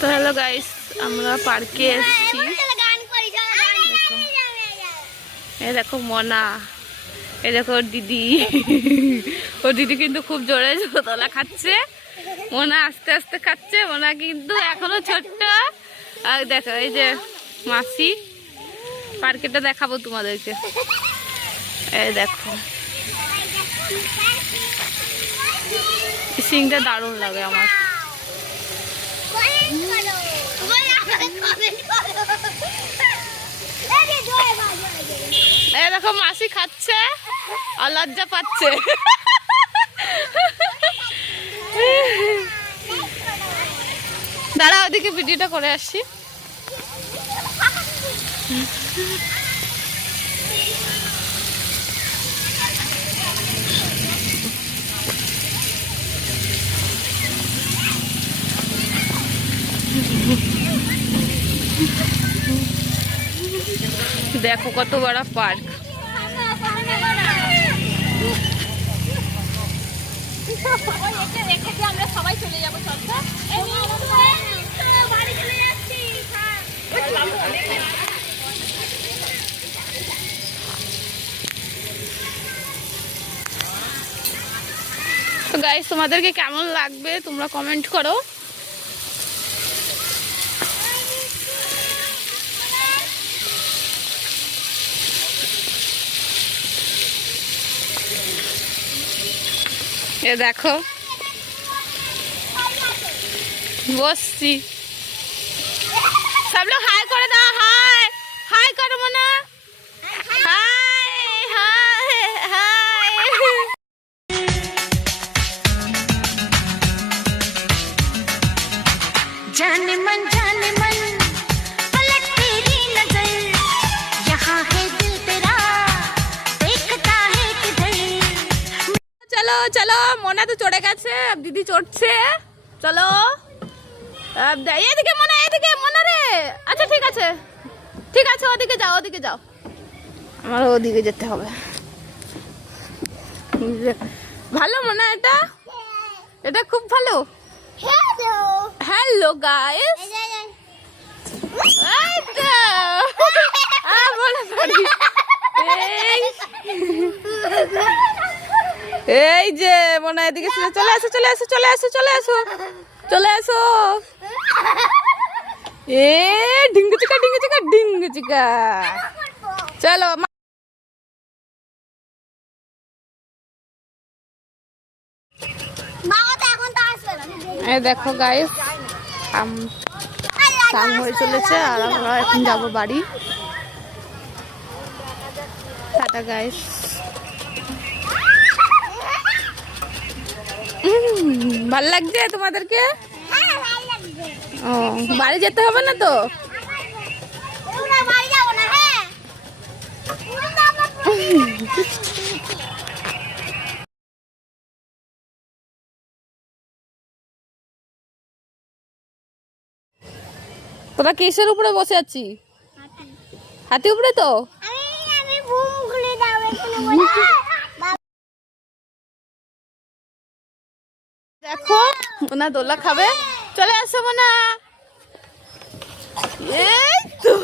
তো hello guys, আমরা পার্কে এসেছি। এই দেখো মনা, এই দেখো দিদি। ও দিদি কিন্তু খুব জোরে দোলা খাচ্ছে। মোনা আস্তে আস্তে খাচ্ছে। মোনা কিন্তু এখনো ছোট্ট। আর দেখো এই যে মাসি, পার্কেটা দেখাবো তোমাদেরকে। এই দেখো সিনটা দারুণ লাগে আমার। এই দেখো মাসি খাচ্ছে আর লজ্জা পাচ্ছে। দাঁড়া, ওদিকে ভিডিওটা করে আসছি। দেখো কত বড় পার্ক। আমরা সবাই চলে যাবো। তো গাইস, তোমাদেরকে কেমন লাগবে তোমরা কমেন্ট করো। এ দেখো বসছি। সব লোক হাই করে দাও। হাই হাই করো মনা। High high high. जाने मन पलट तेरी नजर यहाँ है दिल तेरा देखता है किधर। চলো চলো, মোনা তো চড়ে গেছে, দিদি চড়ছে। চলো এদিকে মোনা, এদিকে মোনা রে। আচ্ছা ঠিক আছে ঠিক আছে, ওদিকে যাও ওদিকে যাও। আমার ওদিকে যেতে হবে। ভালো মোনা, এটা এটা খুব ভালো। হ্যালো গাইস, এই যে মোনা এদিকে চলে আসো চলে আসো চলে আসো চলে আসো চলে আসো। এ ডিঙ্গু চিকা ডিঙ্গু চিকা ডিঙ্গু চিকা। চলো এই দেখো গাইস, শাম হয়ে চলেছে আর আমরা এখন যাবো বাড়ি। Tata guys. ভাল লাগছে তোমাদেরকে? ও, বাড়ি যেতে হবে না তো? তোরা কিসের উপরে বসে আছি? হাতি উপরে তো। দেখো মোনা দোলা খাবে। চলে আসো মোনা। এই তো